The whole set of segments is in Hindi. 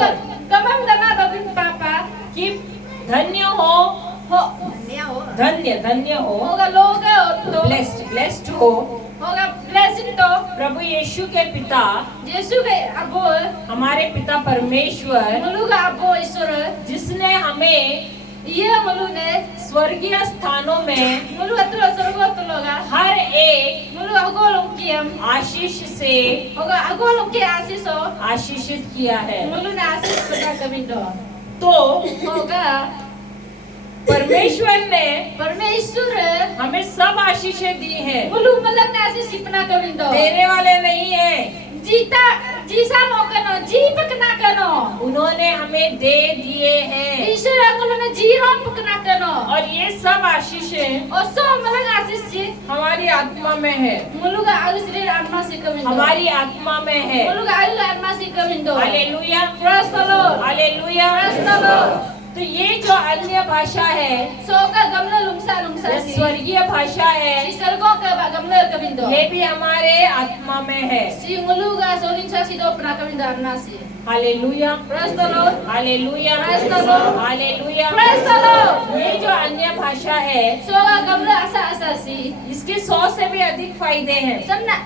पर Kamam dana babin papa. कि धन्य हो धन्य हो Hoga loga otto. ब्लेस्ड हो Hoga blessing to. प्रभु यीशु के पिता Yesu ke abo. हमारे पिता परमेश्वर Mulu ga abo isura. जिसने हमें Iya mulu ne. स्वर्गीय स्थानों में Mulu atlo sorgo atlo ga. हर एक Mulu agolong kiam. आशीष से Hoga agolong ki asiso. आशीषित किया है। Mulu na asis pada kamindo. तो Hoga परमेश्वर ने परमेश्वर हमें सब आशीषें दी है, mulu malang na asis ipna kamindo. देने वाले नहीं है। Jita jisa mo kano jipa kana kano. उन्होंने हमें दे दिए हैं Isura ngulo na jiron pakana kano. और ये सब आशीषें Oso malang asis ji. हमारी आत्मा में है, Mulu ga alis rir arma si kamindo. हमारी आत्मा में है। Mulu ga alis arma si kamindo. Hallelujah Praise the Lord. Hallelujah. Praise the Lord. तो ये जो अन्य भाषा है, Soga gamla lungsa ये si. स्वर्गीय भाषा है, Si sargo ka ba gamla kamindo. ये भी हमारे आत्मा में है। Si ngulu ga soling sa si do pna kamindo arna si. Hallelujah Praise the Lord. Hallelujah Praise the Lord. Hallelujah. Praise the Lord. ये जो अन्य भाषा है, Soga gamla asa si. इसके 100 से भी अधिक फायदे हैं, Samna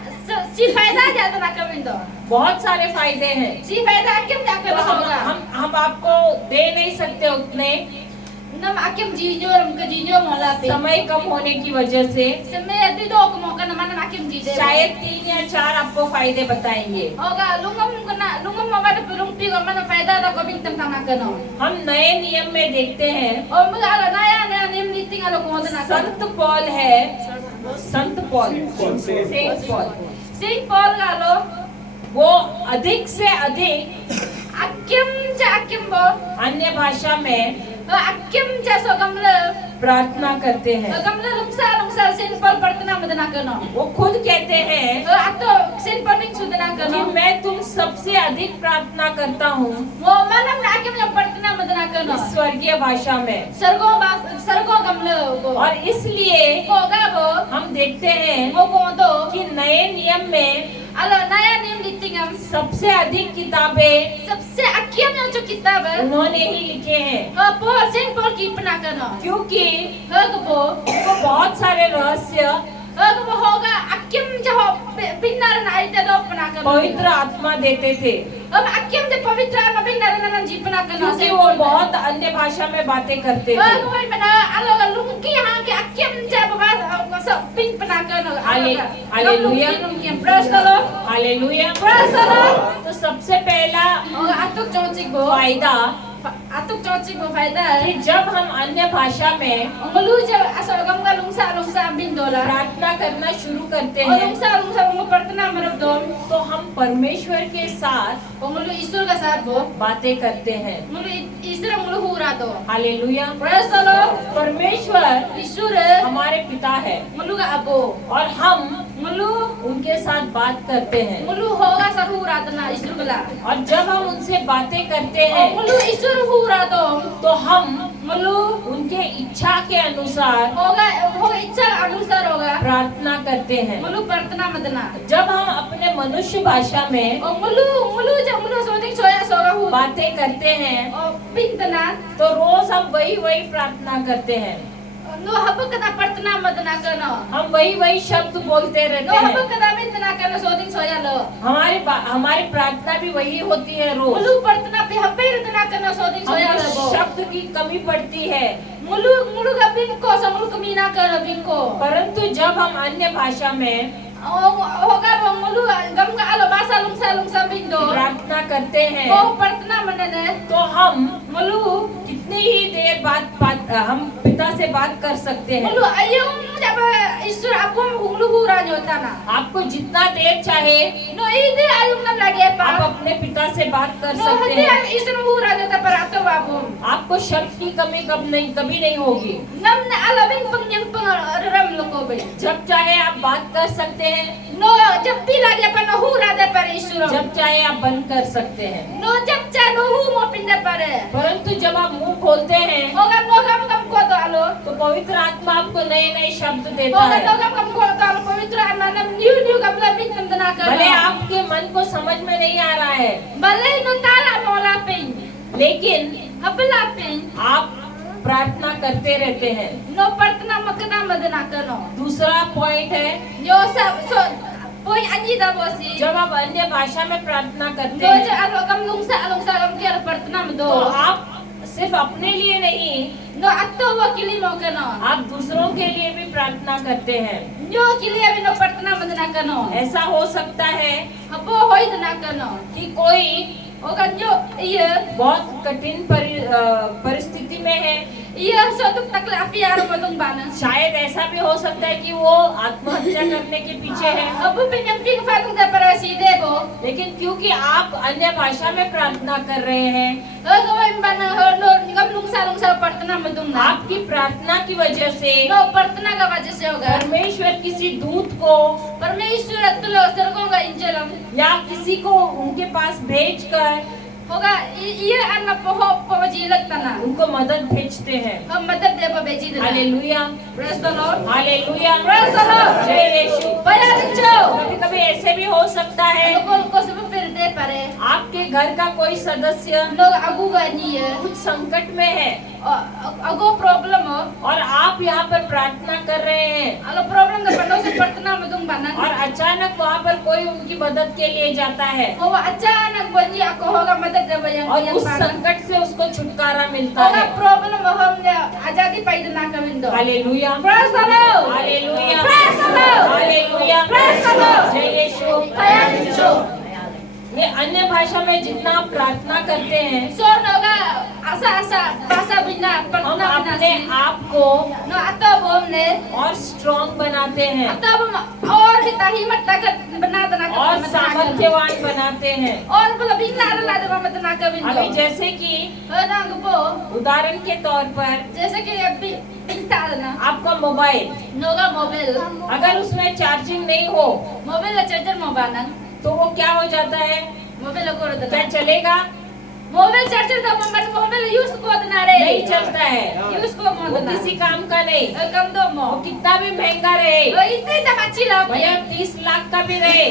si फायदा जाता ना कमिndo. बहुत सारे फायदे हैं। Si फायदा akim तो जाकर सोगा. हम आपको दे नहीं सकते उतने, Nam akim jijo ram ka jijo mola pe. समय कम होने की वजह से समय अति दो को मौका न माना akim jijo. शायद 3 या 4 आपको फायदे बताएंगे। होगा लुंगम मवाद पुलुंग पी को माना फायदा दा को बिंतम थाना कनो. हम नए नियम में देखते हैं, और मुझे आला नया नियम नीति आलो को मदना कर. संत पॉल है, संत पॉल, सेंट पॉल, सिंह पॉल गालो वो अधिक से अधिक akim bo. अन्य भाषा में Akim jaso gamla. प्रार्थना करते हैं। Gamla lungsa सिंह पॉल प्रार्थना मदना कनो. वो खुद कहते हैं Ato सिंह पॉल निक सुदना कि कनो. मैं तुम सबसे अधिक प्रार्थना करता हूँ वो मानम ना akim yang प्रार्थना मदना कनो. इस स्वर्गीय भाषा में, सरगो gamla को. और इसलिए होगा वो हम देखते हैं वो को दो कि नए नियम में अलो नया नियम नीतिगम सबसे अधिक किताबें सबसे अकियम में जो किताब है उन्होंने ही लिखे हैं, पॉल सेंट पॉल की पना कनो. क्योंकि वो उनको बहुत सारे रहस्य वो होगा अकियम जो बिन्नर नाई ते दो पना कनो. पवित्र आत्मा देते थे, अब अकियम जे पवित्र आत्मा बिन्नर नन जी पना कनो. क्योंकि वो बहुत अन्य भाषा में बातें करते थे। वो बना अलो लुंगी हां के अकियम जे बाबा सब पिन पना कनो. Hallelujah praise the Lord. Hallelujah. Praise the Lord. तो सबसे पहला और आतुक चौचिक बो फायदा आतुक चौचिक बो फायदा है. कि जब हम अन्य भाषा में Ongolu je asal gamga lungsa bin dola. प्रार्थना करना शुरू करते और हैं, lungsa ongolu प्रार्थना मरब दो. तो हम परमेश्वर के साथ Ongolu ईश्वर का साथ बो. बातें करते हैं। Ongolu ईश्वर ongolu हुरा दो. हालेलुया। Praise the Lord. परमेश्वर ईश्वर हमारे पिता है ongolu का अबो. और हम Ongolu उनके साथ बात करते हैं, ongolu होगा सब हुरा तना ईश्वर कला. और जब हम उनसे बातें करते हैं Ongolu ईश्वर हुरा दो. तो हम Ongolu उनके इच्छा के अनुसार होगा वो इच्छा अनुसार होगा. प्रार्थना करते हैं। Ongolu प्रार्थना मदना. जब हम अपने मनुष्य भाषा में ongolu सोदिक सोया सोगा हु. बातें करते हैं और बिंतना तो रोज हम वही प्रार्थना करते हैं, नो हब कदा प्रार्थना मदना कनो. हम वही शब्द बोलते रहते नो हब हैं। कदा बिंतना कनो सोदिक सोया लो. हमारी प्रार्थना भी वही होती है रोज। मुलु प्रार्थना पे हबे इतना कनो सोदिक सोया लो. हमको शब्द की कमी पड़ती है, मुलु का बिंको समलु कमीना करो बिंको. परंतु जब हम अन्य भाषा में होगा वो मुलु गम का आलो बासा लुंगसा बिंदो प्रार्थना करते हैं वो प्रार्थना मनने तो हम मुलु कितनी ही देर बात हम पिता से बात कर सकते हैं। मुलु अयम जब ईश्वर आपको मुलु हुरा होता ना. आपको जितना देर चाहे नो इधर आयुम नम लगे आप पा. अपने पिता से बात कर नो सकते हते हैं। ईश्वर हुरा होता पर आतो बाबू. आपको शब्द की कमी कभी नहीं होगी। नम ने आलो बिंग पंग रम लोको बे. जब चाहे आप बात कर सकते हैं, नो जब भी लगे पर हुरा दे पर ईश्वर. जब चाहे आप बंद कर सकते हैं, नो जब चाहे हु मो पिंदे पर. परंतु जब आप मुंह खोलते हैं होगा नो कम को तो आलो. तो पवित्र आत्मा आपको नए शब्द देता होगा है। नो कम को तो आलो पवित्र आत्मा ने न्यू कबला बिंग तंदना कर. भले आपके मन को समझ में नहीं आ रहा है, भले नो ताला मोला पे. लेकिन Habelapin. आप प्रार्थना करते रहते हैं। No partna makna madana kano. दूसरा पॉइंट है, Yo sa so poin anji da bosi. जब आप अन्य भाषा में प्रार्थना करते Do je हैं alo kam lungsa kam kya partna तो mdo. आप सिर्फ अपने लिए नहीं, No atto wo kili mo kano. आप दूसरों के लिए भी प्रार्थना करते हैं। Yo kili abi no partna madana kano. ऐसा हो सकता है Habo hoy dana kano. कि कोई Okan yo iya बहुत कठिन परिस्थिति में है, iya so tuk takle api aro madung bana. शायद ऐसा भी हो सकता है कि वो आत्महत्या करने के पीछे है, Abu pinyang ping fatung da para si debo. लेकिन क्योंकि आप अन्य भाषा में प्रार्थना कर रहे हैं, Gawin bana no kam lungsa partna madung na. आपकी प्रार्थना की वजह से No partna का वजह से होगा परमेश्वर किसी दूत को परमेश्वर अतुलो सर्गों का इंजलम या किसी को उनके पास भेजकर होगा ये अन्ना पहो पवजी लगता ना उनको मदद भेजते हैं। हम मदद दे पर भेजी दे hallelujah, praise the Lord hallelujah, praise the Lord जय यीशु। बया दिचो कभी कभी ऐसे भी हो सकता है लोगों को सब फिर दे परे आपके घर का कोई सदस्य लोग अगु गनी है कुछ संकट में है अगो प्रॉब्लम हो और आप यहाँ पर प्रार्थना कर रहे हैं अलो प्रॉब्लम का पड़ो से पड़तना मदुंग बना और अचानक वहाँ पर कोई उनकी मदद के लिए जाता है वो अचानक बंजी आपको होगा मदद दे बया और उस संकट से उसको छुटकारा मिलता होगा है। प्रॉब्लम हमने आजादी पाई ना कविंदो hallelujah, praise the Lord hallelujah, Praise the Lord. Hallelujah, Praise the Lord. जय यीशु। बया दिचो ये अन्य भाषा में जितना आप प्रार्थना करते हैं, सोन होगा आसा भाषा बिना हम पढ़ना अपने बिना आप को नो आता बोलने और स्ट्रॉन्ग बनाते हैं आता बम और भी ताही मत ताकत बना देना और सामर्थ्यवान बनाते हैं। और बोला बिना ला दे मत ना कभी अभी जैसे कि ना गो उदाहरण के तौर पर जैसे कि अभी बिना देना आपका मोबाइल, नोगा मोबाइल अगर उसमें चार्जिंग नहीं हो मोबाइल चार्जर मोबाइल तो वो क्या हो जाता है, मोबाइल को क्या चलेगा? मोबाइल चार्जर तो मोबाइल यूज को देना रे नहीं चलता है, यूज को वो मत किसी काम का नहीं। कम दो मो वो कितना भी महंगा रहे, इतने तक अच्छी ला भैया 30 लाख का भी रहे,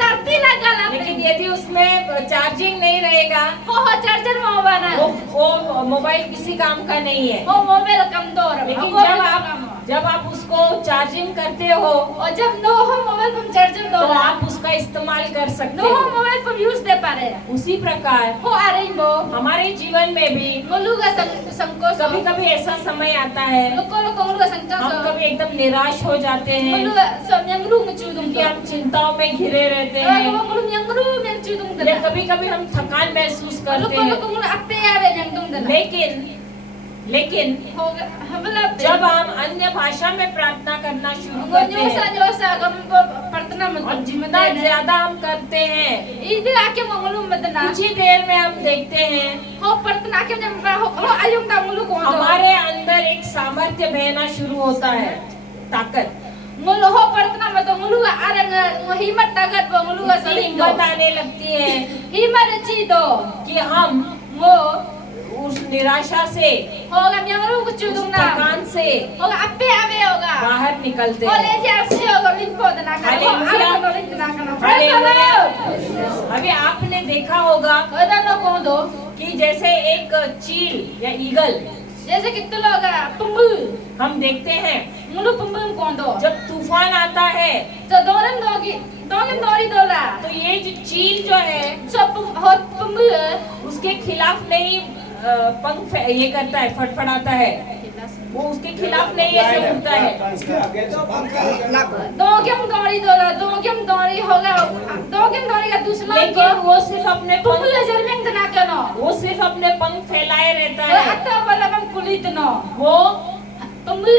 तरती लगा ला लेकिन यदि उसमें चार्जिंग नहीं रहेगा हो चार्जर मोबाइल वो मोबाइल किसी काम का नहीं है। वो मोबाइल कम दो लेकिन जब आप उसको चार्जिंग करते हो और जब नो हो मोबाइल पर चार्जर दो तो आप उसका इस्तेमाल कर सकते नो हो हो। मोबाइल पर यूज दे पारे उसी प्रकार हो आ रही बो हमारे जीवन में भी मुलुगा संकोच कभी कभी ऐसा समय आता है लोको मुलुगा संकोच हम कभी एकदम निराश हो जाते हैं मुलुगा सब यंगरू में चूदुम क्योंकि हम चिंताओं में घिरे रहते हैं वो मुलुग यंगरू में चूदुम या दे कभी कभी हम थकान महसूस करते लोको हैं। मुलुग अपे आवे यंगदुम दे लेकिन हो हमला जब हम अन्य भाषा में प्रार्थना करना शुरू वो करते हैं जोसा गम प्रार्थना मत और जितना ज्यादा हम करते हैं इधर आके मुलुग मत ना कुछ ही देर में हम देखते हैं हो प्रार्थना के जब हो आयुम दा मुलुग को हमारे अंदर एक सामर्थ्य बहना शुरू होता है, ताकत, मुलुग हो प्रार्थना मत मुलुग आरंग हिम्मत ताकत वो मुलुग सलिंग हिम्मत आने लगती है हिम्मत ची दो कि हम वो उस निराशा से, होगा यंगरू को चूदुम ना थकान से होगा अपे आवे होगा बाहर निकलते हो ले हैं। जा से होगा लिंक को देना कर हो हालेलुया। आरंग लिंक ना करना हालेलुया। अभी आपने देखा होगा होदा नो को दो कि जैसे एक चील या ईगल, जैसे कि तो लोग पंबू हम देखते हैं मुलु पंबू को दो जब तूफान आता है तो दोरन दोरी दोला तो ये जो चील जो है सब हो पंबू उसके खिलाफ नहीं पंख ये करता है, फड़फड़ाता है, वो उसके खिलाफ नहीं ऐसे उड़ता है। दोरी होगा दोरी का दूसरा लेकिन वो सिर्फ अपने पंबू पंख, जर्मेंट ना कनो वो सिर्फ अपने पंख फैलाए रहता है। अत्ता वाला हम कुलित नो वो पंबू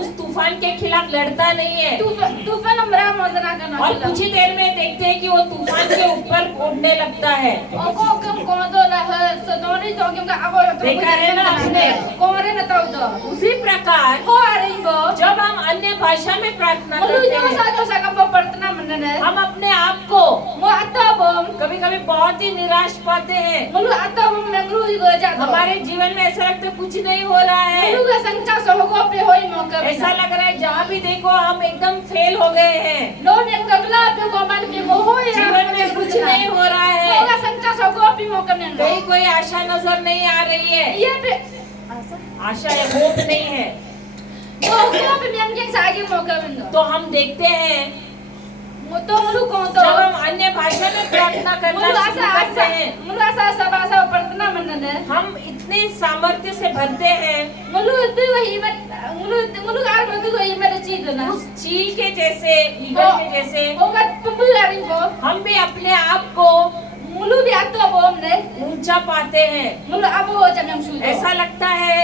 उस तूफान के खिलाफ लड़ता नहीं है तूफान हमरा मदना कनो और कुछ ही देर में देखते हैं कि वो तूफान के ऊपर उड़ने लगता है। ओको कम कोदो ला है सदोनी तो कम का अब देखा है ना आपने? कोरे न तो दो उसी प्रकार हो आ रही बो जब हम अन्य भाषा में प्रार्थना मुलु करते जो हैं, सा कम प्रार्थना मनने हम अपने आप को मो अत्ता बम कभी कभी बहुत ही निराश पाते हैं। मुलु अत्ता बम नंगरू गो जा हमारे जीवन में ऐसा लगता है कुछ नहीं हो रहा है, मुलु का संख्या सहगो पे होई मौका ऐसा लग रहा है जहाँ भी देखो हम एकदम फेल हो गए हैं, नो ने गगला पे को मन पे वो होई जीवन में कुछ नहीं हो रहा है। होगा संख्या so gopi mo kami no. कहीं कोई आशा नजर नहीं आ रही है, Iya pe. आशा या होप नहीं है, Oh gopi yang yang sagi mo kami no. तो हम देखते हैं Muto mulu ko to. जब हम अन्य भाषा में प्रार्थना करना शुरू करते हैं, Mulu asa bahasa pratna manne. हम इतने सामर्थ्य से भरते हैं Mulu tu himat mulu gar mo tu himat चीज ना. उस चील के जैसे, ईगल के जैसे Ogat pembularin ko. हम भी अपने आप को Mulu bi ato bom ne. ऊंचा पाते हैं। Mulu abo jam yang sudo. ऐसा लगता है,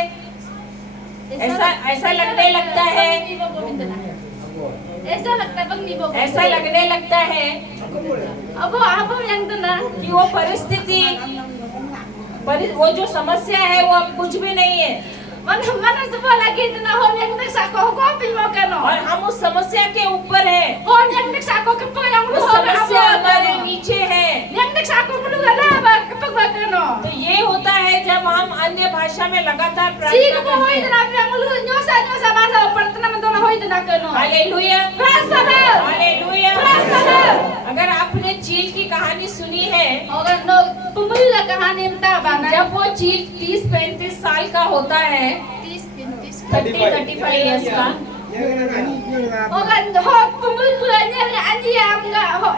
ऐसा लगने लगता है, ऐसा लगता है बंगी बो ऐसा लगने लगता है अब yang tu ना कि वो परिस्थिति, वो जो समस्या है वो अब कुछ भी नहीं है, mana semua lagi tu ना hom yang nak sako ko pilmo kano और हम उस समस्या के ऊपर हैं, hom yang nak sako kepo yang lu उस समस्या हमारे नीचे है। yang nak sako mulu gala ba kepo ba kano तो ये होता है जब हम अन्य भाषा में लगातार si प्रार्थना ko hoy करते na हैं। yang lu nyosa bahasa pertama man na hoy na kano hallelujah, praise the Lord hallelujah. praise the Lord अगर आपने चील की कहानी सुनी है, और no pemula कहानी में ता बना जब वो चील 30-35 साल का होता है, 30-35 इयर्स का, और हो pemula nya anjia enggak ho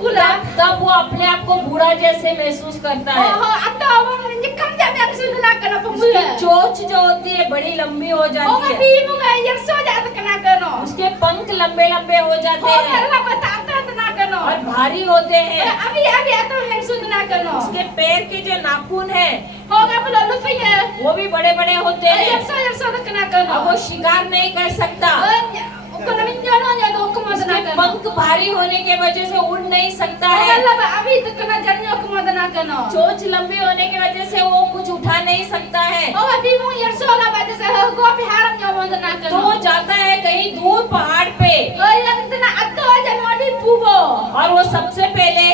kula तब वो अपने आप को बूढ़ा जैसे महसूस करता है। atau ni kam jam yang sudah kena उसकी pemula चोंच जो होती है बड़ी लंबी हो oh जाती है, tapi bunga yang soja kena kena उसके पंख लंबे लंबे हो जाते oh हैं Allah betapa kena kena और भारी होते हैं। abi atau yang sudah kena उसके पैर के जो नाखून है oh enggak perlu lupa वो भी बड़े बड़े होते हैं। yang soja kena kena अब वो शिकार नहीं कर सकता, kena minjono nya do kuma उसके kena kena पंख भारी होने के वजह से उड़ नहीं सकता है, Allah abi itu kena janyo kuma kena चोंच लंबी होने की वजह से वो कुछ उठा नहीं सकता है। oh abi mu yang sola baca saya go pi haram nya mo kena तो kena वो जाता है कहीं दूर पहाड़ पे, oh yang tena atau aja no di pubo और वो सबसे पहले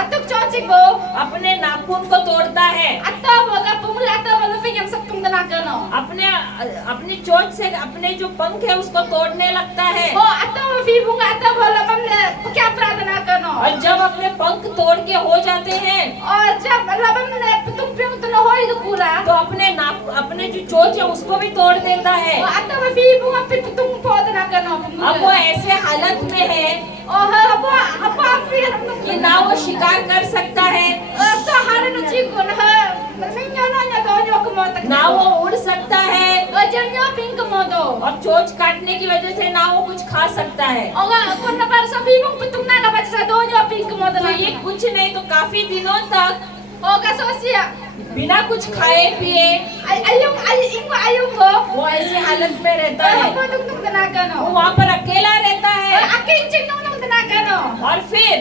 atau cocik bo अपने नाखून को तोड़ता है, atau boga pemula atau lebih yang sepung kena kena अपनी चोंच से अपने जो पंख है उसको तोड़ने लगता है। oh atau lebih bunga atau bola mamle pakai pradana kena और जब अपने पंख तोड़ के हो जाते हैं और जब labam ne petung piung tu no hoi du kula तो अपने जो चोंच है उसको भी तोड़ देता है। oh atau lebih bunga petung po dana kena अब वो ऐसे हालत में है oh apa फिर कि ना वो शिकार कर सकता है, so hari nu ciku nah minyono nya do nyo ko mo tak ना वो उड़ सकता है, janyo ping ko mo do और चोंच काटने की वजह से ना वो कुछ खा सकता है। oga kon na par sa bibong petung na ka baca sa do nyo ping ko mo तो dana ये कुछ नहीं तो काफी दिनों तक oga sosia बिना कुछ खाए पिए ayung bo वो ऐसी हालत में रहता है, apa tung kena kena वो वहाँ पर अकेला रहता है। aking cing tung kena kena और फिर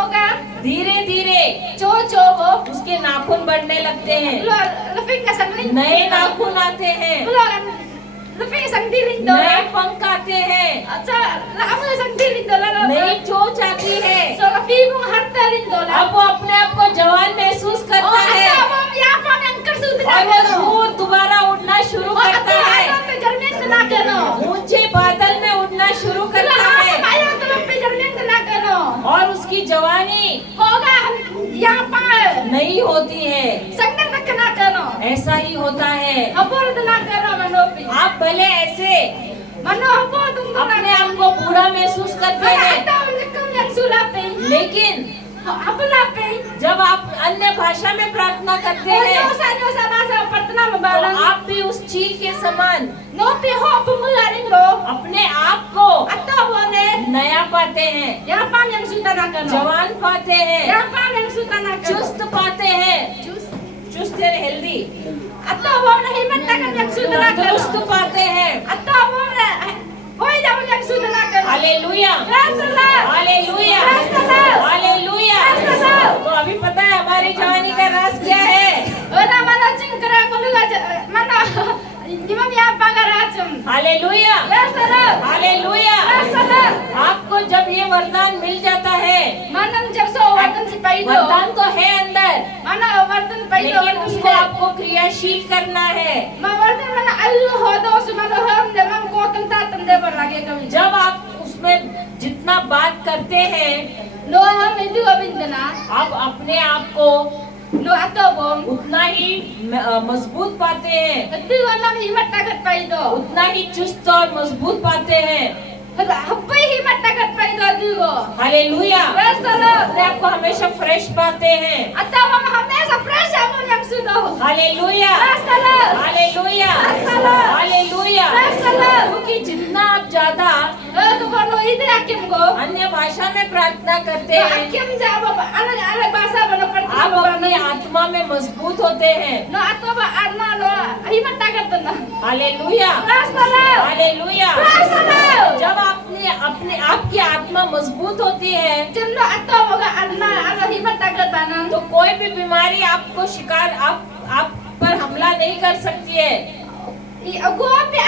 oga धीरे धीरे coco bo उसके नाखून बढ़ने लगते हैं, lo lebih ka sang ling नए नाखून आते हैं, lo kan lebih sang diling do नए पंख आते हैं, acha la amu sang diling do la नई चोंच आती है। so lebih bung harta ling do la अब वो अपने आप को जवान महसूस करता है apa ya apa yang kersu और kena वो kena दूर दोबारा उड़ना शुरू करता है, atau jarmin kena kena ऊंचे बादल में उड़ना शुरू करता है ayah tu lebih jarmin kena kena और उसकी जवानी hoga ya apa नहीं होती है। संगन तक कना कनो ऐसा ही होता है। अपोर दना कनो मनोपी आप भले ऐसे मनो अपो तुम अपने आप को बुरा महसूस करते हैं, आता कम yang sulape लेकिन apalape जब आप अन्य भाषा में प्रार्थना करते हैं dosa bahasa pertama तो membalang आप भी उस चील के समान nopi ho pemularing lo अपने आप को atau bone नया पाते हैं, ya pam yang sudah nakano जवान पाते ya हैं, pam yang sudah nakano चुस्त पाते हैं, चुस्त healthy, atau bone himat takkan yang sudah तंदुरुस्त nakano पाते हैं। atau bone hoi jaman yang sudah nakano hallelujah, Rasulullah hallelujah, hallelujah. तो अभी पता है हमारी जवानी का राज क्या है? mana cingkara kuluga mana imam ya pagaracum hallelujah, Rasulullah hallelujah. Rasulullah आपको जब ये वरदान मिल जाता है, manam jab so wardan si paido वरदान तो है अंदर, mana wardan paido लेकिन उसको आपको क्रियाशील करना है। ma wardan mana Allah hodo sumalo ham de mam ko tum ta tum de bar lage kami जब आप उसमें जितना बात करते हैं no ham itu bintana आप अपने आप को no atobom उतना ही मजबूत पाते हैं, itu nam himat takat paido उतना ही चुस्त और मजबूत पाते हैं। apa himat takat paido dugo hallelujah. praise the Lord अपने आप को हमेशा फ्रेश पाते हैं। atau हम हमेशा fresh हम yang sudah hallelujah, praise the Lord hallelujah, hallelujah. praise the Lord क्योंकि जितना आप ज्यादा तो बोलो इधर आके हमको अन्य भाषा में प्रार्थना करते तो हैं, आके हम जाओ अलग अलग भाषा बनो पड़ता आप अपनी आत्मा में मजबूत होते हैं। no atau arna no himat takat na hallelujah, praise the Lord hallelujah. praise the Lord जब अपने आपकी आत्मा मजबूत होती है Jemno atau moga arna ala himat takat banan तो कोई भी बीमारी आपको शिकार आप पर हमला नहीं कर सकती है। I aku api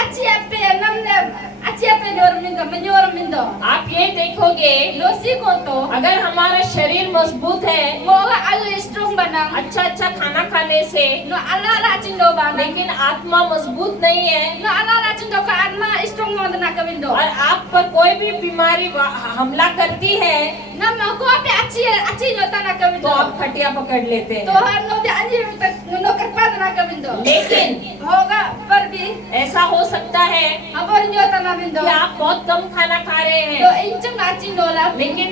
namne api menyor mindo आप ये देखोगे losi koto अगर हमारा शरीर मजबूत है, moga ala strong banang अच्छा खाना खाने से, no ala cindo banang लेकिन आत्मा मजबूत नहीं है no ala cindo ka arna strong mo na kamindo और आप पर कोई भी बीमारी हमला करती है nam aku api nyota na तो kamindo आप खटिया पकड़ लेते to हैं। har no di anji no katpa na kamindo लेकिन moga perbi ऐसा हो सकता है abor nyota na mindo कि आप बहुत कम खाना खा रहे do हैं, incung cindo la लेकिन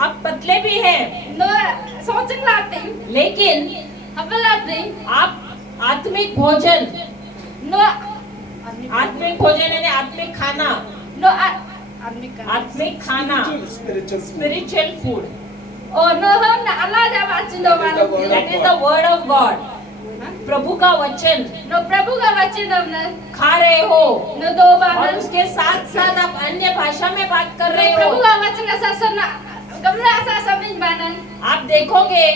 आप पतले भी हैं, no soceng laping लेकिन apalaping आप आत्मिक भोजन no यानी आत्मिक खाना, no आत्मिक खाना, Spiritual food. Spiritual food, oh no ham na ala jaba cindo banang that is the word of God, प्रभु का वचन no prabhu ka wachinam na खा रहे हो no do और banang उसके साथ साथ आप अन्य भाषा में बात कर रहे prabhu हो। ka wachin ka sasana gamla sa min banan आप देखोगे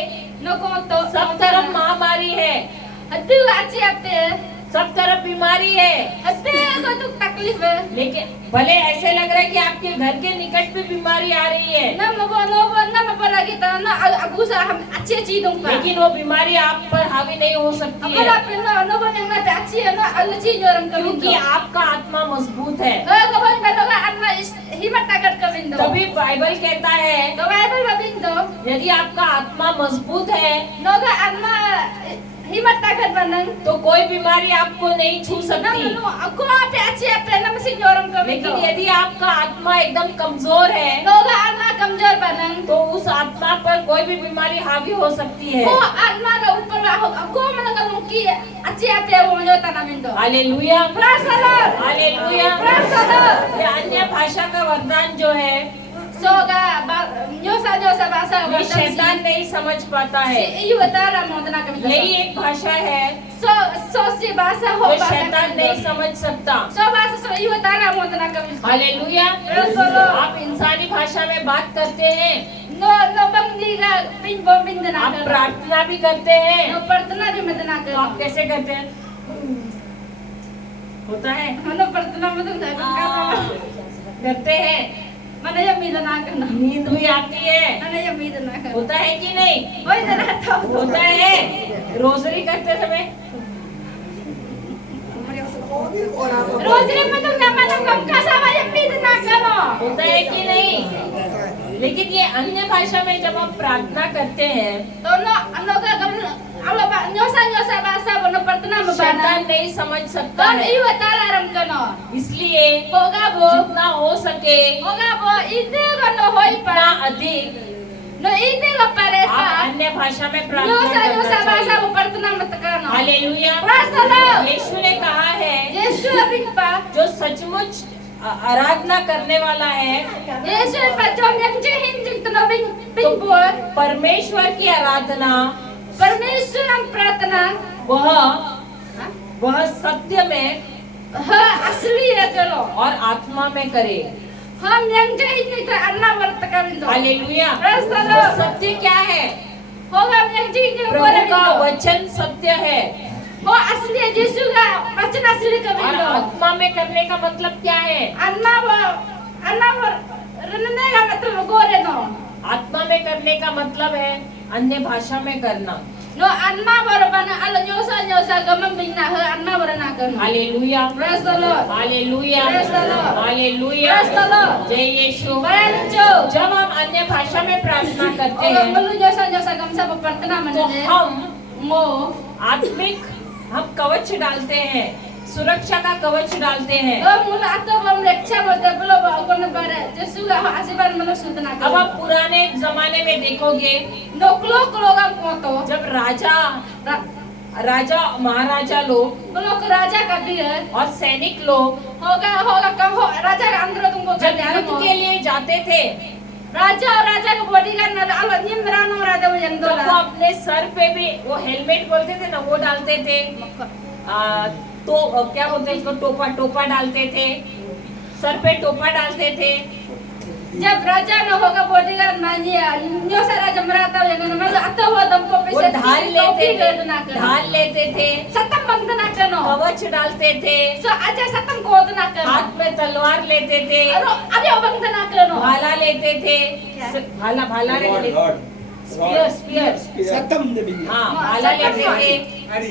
no koto सब तरफ महामारी है, hatu api सब तरफ बीमारी है, hatu ko tuk taklif hai लेकिन भले ऐसे लग रहा है कि आपके घर के निकट भी बीमारी आ रही है, na mo na mapalagi ta na agusa ham achi dong pa लेकिन वो बीमारी आप पर हावी नहीं हो सकती है apala pe no ba nang na achi no achi nyoram ka क्योंकि आपका आत्मा मजबूत है। ko ban ba no anna himat takat ka bindo तभी बाइबल कहता है do bible ba bindo यदि आपका आत्मा मजबूत है no ga anna himat takat banang तो कोई बीमारी आपको नहीं छू सकती, no aku achi na masih nyoram ka bindo लेकिन यदि आपका आत्मा एकदम कमजोर है no ga anna kamjor banang तो उस आत्मा पर कोई भी बीमारी हावी हो सकती है। ko anna ga upar aku manangalung ki achi wo nyota na bindo hallelujah, praise the Lord hallelujah. praise the Lord ये अन्य भाषा का वरदान जो है so ga nyosa bahasa ये शैतान नहीं समझ पाता है। iyo tara mo na ka bindo यही एक भाषा है so si bahasa ho जो bahasa शैतान नहीं समझ सकता। so bahasa so iyo tara mo na ka bindo hallelujah. Praise the Lord. आप इंसानी भाषा में बात करते हैं, no bang di ka pin bom pin na आप ka प्रार्थना भी करते हैं, no partner bi madana तो ka आप कैसे करते हैं? होता है, no partner mo dun ka करते हैं, mana ya midana ka na नींद भी आती है, mana ya midana ka होता है कि नहीं? oi dana to होता है। रोजरी करते समय rosary mo dun na manam kam kasama ya midana ka no होता है कि नहीं? लेकिन ये अन्य भाषा में जब आप प्रार्थना करते हैं to no ano ka kam alo ba nyosa bahasa mo no partner mo शैतान bana नहीं समझ सकता don है, iyo tara ram ka no इसलिए hoga bo जितना हो सके hoga bo ite ka no hoy उतना pa अधिक no ite ka pare आप pa अन्य भाषा में प्रार्थना nyosa करना bahasa चाहिए। mo partner mo ka no hallelujah. praise the Lord यीशु ने कहा है yesu abing pa जो सचमुच आराधना करने वाला है yesu pa jom yang jing jing to no bing bo परमेश्वर की आराधना परमेश्वर हम प्रार्थना वह सत्य में हाँ असली है चलो और आत्मा में करे। हम yang jing jing to अन्ना वर्त कर दो हालेलुया। Praise the वो Lord. सत्य क्या है? होगा yang jing jing प्रभु बोले का बिंदो वचन सत्य है वो असली है यीशु का वचन असली का और बिंदो आत्मा में करने का मतलब क्या है? अन्ना वो रनने का मतलब गोरे नो आत्मा में करने का मतलब है अन्य भाषा में करना। नो अन्ना वर bana ala nyosa gamam bingna he anna warana kan. Hallelujah, Praise the Lord. Hallelujah, Praise the Lord. Hallelujah, Praise the Lord. जय यीशु। Bayancho. जब हम अन्य भाषा में प्रार्थना करते Oh, हैं malu nyosa gamsa papartana तो manane. हम Mo. आत्मिक हम कवच डालते हैं, सुरक्षा का कवच डालते हैं। Oh, mula ato bam lekcha bote bolo ba okon bare. Jesu ga asiban malu sudna अब kan. आप पुराने जमाने में देखोगे Noklo kloga koto. जब राजा महाराजा लोग Bolo ko raja ka भी है. और सैनिक लोग होगा कब हो राजा का अंदर तुमको जब कर दिया युद्ध के लिए जाते थे राजा और राजा का बॉडीगार्ड ना अलग निमरानो राजा वो तो जंदोला वो अपने सर पे भी वो हेलमेट बोलते थे ना, वो डालते थे। तो क्या बोलते हैं इसको, टोपा डालते थे, सर पे टोपा डालते थे। जब राजा न होगा बॉडीगार्ड मानिए न्यो से राजा मराता हो जंदो मतलब अतो वो दमको वो पे ढाल लेते थे, सतम बंद ना करो कवच डालते थे, सो अच्छा सतम कोद ना करो हाथ में तलवार लेते थे, अरे बंद ना करो भाला लेते थे, भाला स्पीयर सतम देविंग हाँ भाला लेते थे। अरे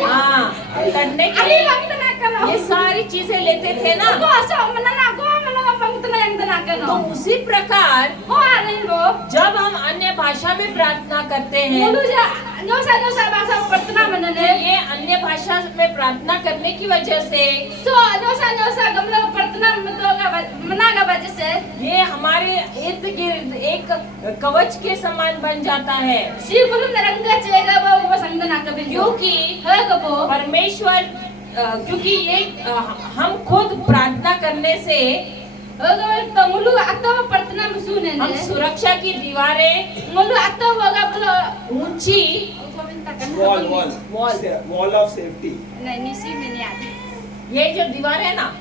हाँ लड़ने के अरे लिए बंद ना करो ये सारी चीजें लेते थे ना। को असो मना ना को मना बंद ना यंग ना तो करो उसी प्रकार हो आ नहीं वो जब हम अन्य भाषा में प्रार्थना करते हैं बोलू जा न्योसा भाषा प्रार्थना मनने ये अन्य भाषा में प्रार्थना करने की वजह से सो न्योसा गमला प्रार्थना मतोगा मना का वजह से ये हमारे इर्द गिर्द एक कवच के समान बन जाता है, सी बोलू नरंगा चेगा वो संगना कभी क्योंकि है कबो परमेश्वर क्योंकि ये हम खुद प्रार्थना करने से अगर तो मुलु अतो प्रार्थना में सुने हम ने सुरक्षा की दीवारें मुलु अतो होगा बोलो ऊंची वॉल ऑफ सेफ्टी नहीं निसी में नहीं आती ये जो दीवार है ना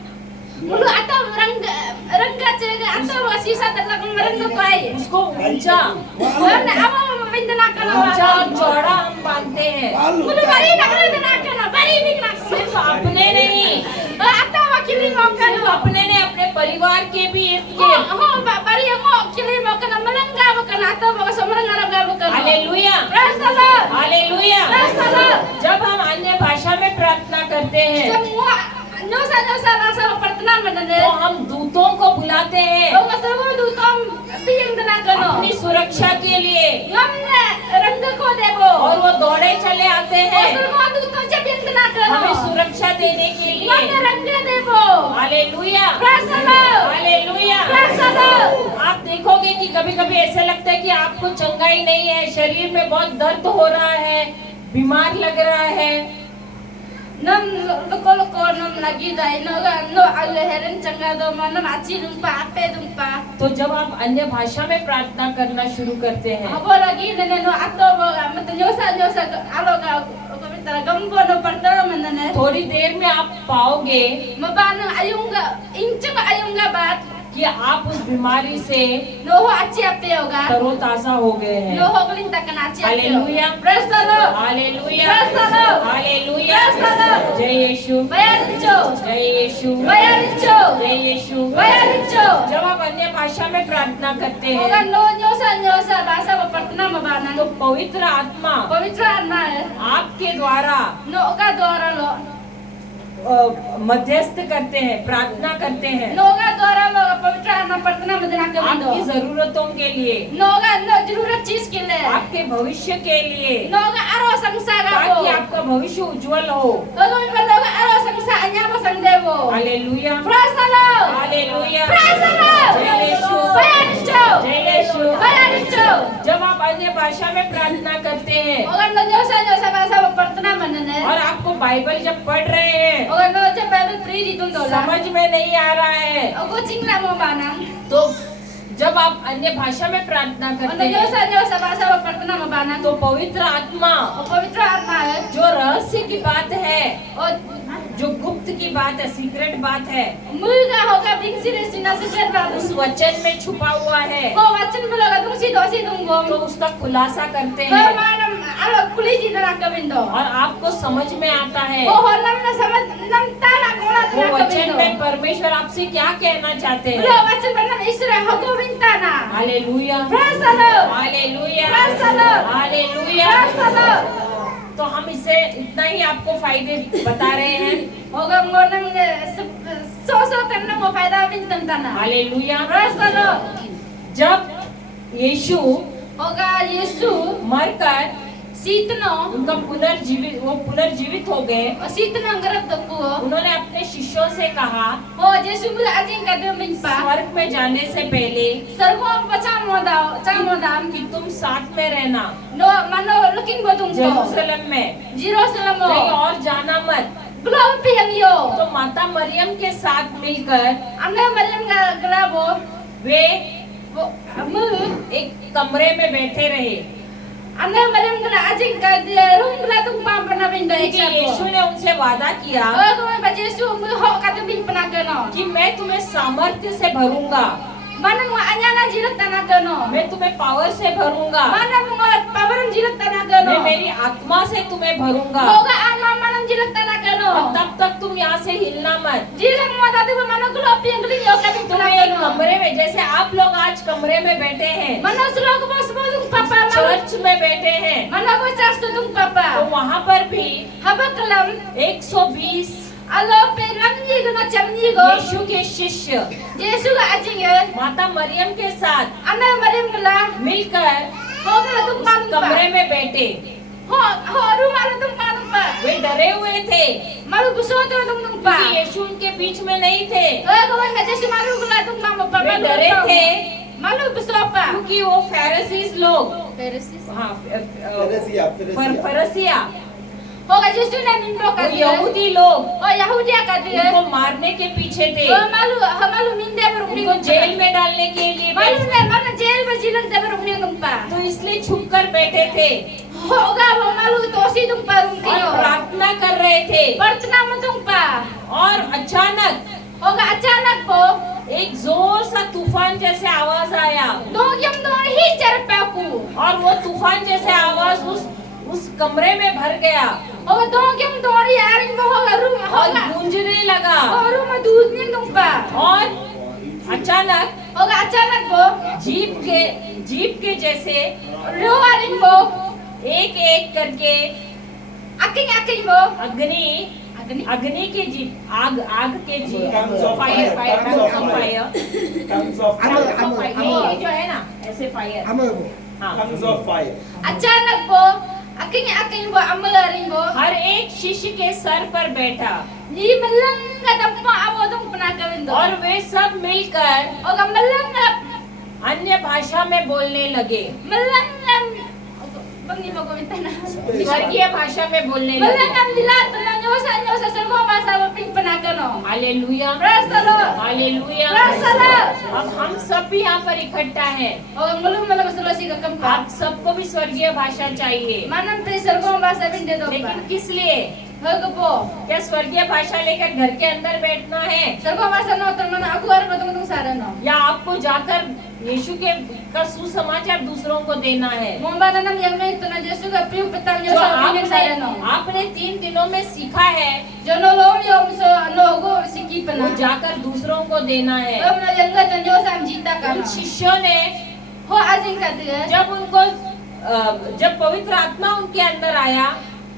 मुलु अतो रंगा चेगा अतो शीशा तक रंग कोई उसको ऊंचा अब विंदना ऊंचा और करो चौड़ा हम बांधते हैं। मुलु बड़ी ना करो बड़ी भी ना सिर्फ अपने नहीं, अतो वकीली मौका सिर्फ अपने ने अपने परिवार के भी इर्द हो गिर्द। हो बड़ी मो किली मौका ना मलंगा मौका अतो बगा समरंगा रंगा मौका hallelujah, praise the Lord hallelujah. Praise the Lord जब हम अन्य भाषा में प्रार्थना करते हैं semua nyosa rasa प्रार्थना मनने तो हम दूतों को बुलाते हैं तो कसरगो दूतम पियंग तना कनो अपनी सुरक्षा के लिए, हमने रंग को देबो और वो दौड़े चले आते हैं कसरगो दूतम जब पियंग तना कनो हमें सुरक्षा देने के हमने लिए। रंग देबो hallelujah, praise the Lord hallelujah. Praise the Lord आप देखोगे कि कभी-कभी ऐसा लगता है कि आपको चंगाई नहीं है, शरीर में बहुत दर्द हो रहा है, बीमार लग रहा है, नम लोको नम लगी दाई नो अगले हेरन चंगा दो मन माची दुंपा आपे दुंपा तो जब आप अन्य भाषा में प्रार्थना करना शुरू करते हैं अब लगी ने नो अतो मत nyosa आलो का को बितर गंबो नो प्रार्थना मनने थोड़ी देर में आप पाओगे मबान आयुंगा इंचंग आयुंगा बात कि आप उस बीमारी से नो हो अच्छी आपे होगा तरोताजा हो गए नो हैं। हो गलिन तक ना अच्छी hallelujah, praise the Lord hallelujah, Praise the Lord. Hallelujah. Praise the Lord. जय यीशु, बयानिचो जय यीशु, बयानिचो जय यीशु। बयानिचो जब आप अन्य भाषा में प्रार्थना करते होगा हैं नो nyosa भाषा में प्रार्थना मबाना तो पवित्र आत्मा पवित्र आत्मा है आपके द्वारा नो का द्वारा लो मध्यस्थ करते हैं, प्रार्थना करते हैं नोगा द्वारा लो पवित्र आत्मा प्रार्थना मदना कर दो आपकी जरूरतों के लिए, नोगा नो जरूरत चीज के लिए आपके भविष्य के लिए, नोगा आरो संसार का ताकि आपका भविष्य उज्जवल हो। नोगा में नोगा आरो संसार अन्या को संदेवो hallelujah, praise the Lord hallelujah, praise the Lord जय यीशु, बयानिचो जय यीशु। बयानिचो जब आप अन्य भाषा में प्रार्थना करते हैं होगा नो nyosa भाषा में प्रार्थना मनने और आपको बाइबल जब पढ़ रहे हैं होगा नो जब बाइबल प्री दी तुम दोला समझ में नहीं आ रहा है ओको चिंगना मो बाना तो जब आप अन्य भाषा में प्रार्थना करते और हैं nyosa भाषा में प्रार्थना में बाना तो पवित्र आत्मा और पवित्र आत्मा है जो रहस्य की बात है, और जो गुप्त की बात है, सीक्रेट बात है, मुर्गा होगा बिंसी रे सिना से कर बाबू उस वचन में छुपा हुआ है वो वचन में लगा तुम सी दोसी तुम गो तो उसका खुलासा करते तो हैं मानम आलो कुली जी ना कबिंदो और आपको समझ में आता है वो हो नम न समझ नम ताला कोला वो ना वचन कबिंदो में परमेश्वर आपसे क्या कहना चाहते लो हैं। वचन बनम इसरे हो को बिंता ना hallelujah, praise the Lord hallelujah, praise the Lord hallelujah. Praise the Lord इससे इतना ही आपको फायदे बता रहे हैं। Oga ngonang so tanna mo फायदा बिंतन तना हालेलुया। Praise the Lord. जब यीशु Oga Yesu मरकर सीतनो उनका पुनर्जीवित हो गए, सीतनो नगरब तको उन्होंने अपने शिष्यों से कहा हो Yesu mula ajing kadem minpa स्वर्ग में जाने से पहले सर्वो पचामोदाम कि तुम साथ में रहना, no mano looking bodung to Jerusalem में Jerusalem कहीं mo और जाना मत। glow piyang yo तो माता मरियम के साथ मिलकर anda Maryam grabo वे amu एक कमरे में बैठे रहे, anda Maryam guna ajing ka room guna tung pam pernah pindah क्योंकि यीशु ने उनसे वादा किया oh kau ba Yesu mu ho kadem bin pernah keno कि मैं तुम्हें सामर्थ्य से भरूंगा, mana mo anyana jilat tanah keno मैं तुम्हें पावर से भरूंगा, mana mo pawaran jilat tanah keno मैं मेरी आत्मा से तुम्हें भरूंगा, moga anma manam jilat tanah keno और तब तक तुम यहाँ से हिलना मत। jilat mo tadi ba mano gulo piang gling yo kadem तुम pernah एक keno कमरे में, जैसे आप लोग आज कमरे में बैठे हैं, mana sulo ko bos bodung papa mana church में बैठे हैं, mana ko charge tudung papa तो वहाँ पर भी haba kelam 120 alo pelang ni guna cham ni go यीशु के शिष्य Yesu ga ajing ye माता मरियम के साथ anda Maryam gula मिलकर ho ga tung उस pam कमरे में बैठे। ho rumah tung pam pa वे डरे हुए थे malu buso tung pa क्योंकि यीशु उनके बीच में नहीं थे, ko ba Yesu malu gula tung pam pa वे डरे थे malu buso pa क्योंकि वो फैरिसीज लोग, Pharisees हाँ Pharisee. फरसिया, ho ga Yesu na mindo ka वो dia यहूदी लोग oh Yahudia ka dia उनको मारने के पीछे थे, oh malu minde berukni उनको जेल में डालने के लिए malu ne mana jail ba jilak da berukni tung pa तो इसलिए छुप कर बैठे थे ho ga malu tosi tung pa tung और kiyo प्रार्थना कर रहे थे। प्रार्थना में tung pa और अचानक हो ga अचानक को एक जोर सा तूफान जैसे आवाज आया dong yam dong hi jar paku और वो तूफान जैसे आवाज उस कमरे में भर गया हो ga dong yam dong ri aring ho ga room ho और ga गूंजने लगा room में दूध नहीं tung pa और अचानक हो ga अचानक को जीप के जैसे रो aring को एक एक करके aking को अग्नि के जीप आग के jeep Tongues of fire fire, tongues of fire Tongues of fire. ये जो है ना ऐसे फायर, हाँ, Tongues of fire. अचानक को aking को amal aring को हर एक शिष्य के सर पर बैठा ni melangga dampa abo dong pernah kawin do और वे सब मिलकर हो ga melangga अन्य भाषा में बोलने लगे, bang ni mo ko mitana स्वर्गीय भाषा में बोलने लगे। melangga dilat na nyosa sergo bahasa ping pernah keno hallelujah, Praise the Lord. Hallelujah. Praise the Lord. अब हम सब भी यहाँ पर इकट्ठा हैं, oh belum malam solusi ke keempat आप सबको भी स्वर्गीय भाषा चाहिए, mana pe sergo bahasa ping de do लेकिन किस लिए? ho ke po क्या स्वर्गीय भाषा लेकर घर के अंदर बैठना है, sergo bahasa no teman aku har patung sarana या आपको जाकर यीशु के का सुसमाचार दूसरों को देना है? momba nanam yang me itu na Yesu ka piu petam जो nyosa ping sarana आपने 3 दिनों में सीखा है jono lom yom so no go siki वो pena जाकर दूसरों को देना है। om na yang ga nyosa jita उन kan शिष्यों ने ho ajing ka dia जब पवित्र आत्मा उनके अंदर आया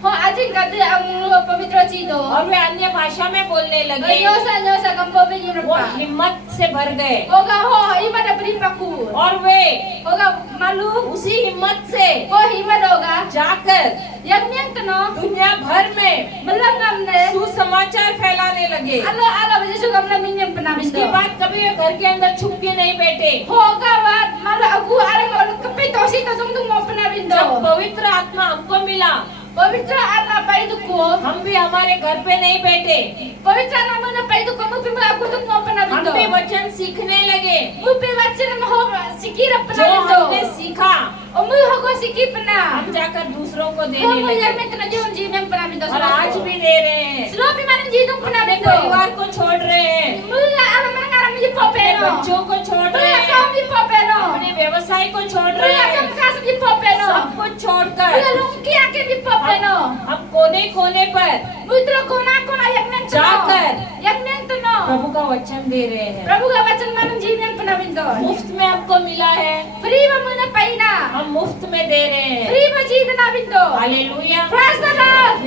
ho ajing ka dia ang pavitra chido और वे अन्य भाषा में बोलने लगे, nyosa kampo ping वो yurpa हिम्मत से भर गए ho ga ho ima da beri paku और वे ho ga malu उसी हिम्मत से ho ima doga जाकर yang niang teno दुनिया भर में melangam ne सुसमाचार फैलाने लगे। ala Yesu kam na minyam pena इसके bindo बाद कभी वे घर के अंदर छुप के नहीं बैठे। ho ga wat malu aku arang kepi tosi to tung mo pena bindo जब पवित्र आत्मा हमको मिला, pavitra atma paidu ko हम भी हमारे घर पे नहीं बैठे, pavitra atma na paidu ko mo pimla aku tung mo pena हम bindo भी वचन सीखने लगे। mu pe wachan ho sikira जो pena bindo हमने सीखा o mu ho go siki pena हम जाकर दूसरों को ho देने mo लगे yang me tena jom ji mem pena bindo और आज भी दे रहे हैं। slow pi man ji tung pena अपने bindo परिवार को छोड़ रहे हैं, mu la ala man ngara mi अपने popeno बच्चों को छोड़ mu रहे la हैं, kam mi popeno अपने व्यवसाय को छोड़ mu रहे la kam हैं, kas mi popeno सब कुछ mu la छोड़कर lungki ake mi popeno हम कोने कोने पर Putra kona yang neng जाकर yang neng teno प्रभु का वचन दे रहे हैं। प्रभु का वचन मानन जीवन pernah bindo मुफ्त में हमको मिला है, free ba muna paina हम मुफ्त में दे रहे हैं। free ba ji na bindo hallelujah, praise the Lord